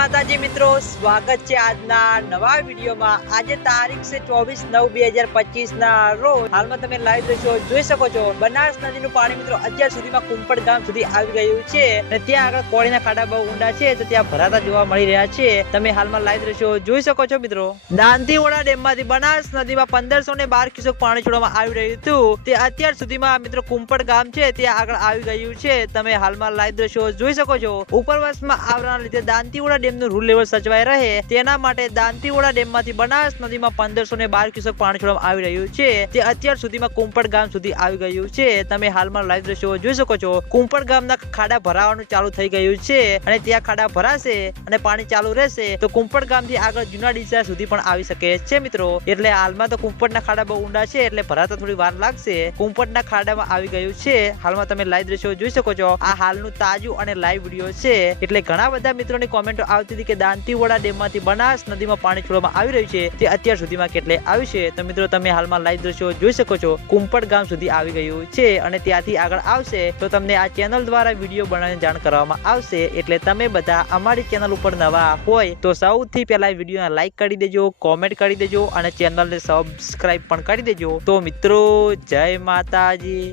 માતાજી મિત્રો, સ્વાગત છે આજના નવા વિડીયોમાં. આજે તારીખ છે ચોવીસ નવ બે હજાર પચીસ ના રોજ. હાલમાં તમે લાઈવ દ્રશ્યો જોઈ શકો છો. બનાસ નદીનું પાણી મિત્રો અત્યાર સુધીમાં કુંપડ ગામ સુધી આવી ગયું છે અને ત્યાં આગળ કોળીના ખાડા બહુ ઊંડા છે તો ત્યાં ભરાતા જોવા મળી રહ્યા છે. તમે હાલમાં લાઈવ દ્રશ્યો જોઈ શકો છો મિત્રો. દાંતીવાડા ડેમમાંથી બનાસ નદીમાં પંદરસો ને બાર ક્યુસેક પાણી છોડવામાં આવી રહ્યું હતું. તે અત્યાર સુધીમાં મિત્રો કુંપડ ગામ છે ત્યાં આગળ આવી ગયું છે. તમે હાલમાં લાઈવ દ્રશ્યો જોઈ શકો છો. ઉપરવાસમાં આવવાના લીધે દાંતીવાડા ડેમનું રૂલ લેવલ સચવાઈ રહે, તેના માટે દાંતીવોડા ડેમમાંથી બનાસ નદીમાં પંદરસો ને બાર ક્યુસેક પાણી છોડવામાં આવી રહ્યું છે. તે અત્યાર સુધીમાં કુંપડ ગામ સુધી આવી ગયું છે. તમે હાલમાં લાઈવ દ્રશ્યો જોઈ શકો છો. કુંપડ ગામના ખાડા ભરાવાનું ચાલુ થઈ ગયું છે અને ત્યાં ખાડા ભરાશે અને પાણી ચાલુ રહેશે, તો કુંપડ ગામથી આગળ જૂના ડીસા સુધી પણ આવી શકે છે મિત્રો. એટલે હાલમાં તો કુંપડના ખાડા બહુ ઊંડા છે, એટલે ભરાતા થોડી વાર લાગશે. કુંપડના ખાડામાં આવી ગયું છે. હાલમાં તમે લાઈવ દ્રશ્યો જોઈ શકો છો. આ હાલનું તાજું અને લાઈવ વીડિયો છે. એટલે ઘણા બધા મિત્રોની કોમેન્ટો આવતી હતી કે દાંતીવાડા ડેમમાંથી બનાસ નદીમાં પાણી છોડવામાં આવી રહ્યું છે તે અત્યાર સુધીમાં કેટલે આવ્યું છે. તો મિત્રો, તમે હાલમાં લાઈવ દ્રશ્યો જોઈ શકો છો. કુંપડ ગામ સુધી આવી ગયું છે અને ત્યાંથી આગળ આવશે તો તમને આ ચેનલ દ્વારા વીડિયો બનાવીને જાણ કરવામાં આવશે. એટલે તમે બધા અમારી ચેનલ ઉપર નવા હોય તો સૌથી પહેલા વિડીયોને લાઈક કરી દેજો કોમેન્ટ કરી દેજો અને ચેનલને સબસ્ક્રાઇબ પણ કરી દેજો. તો મિત્રો, જય માતાજી.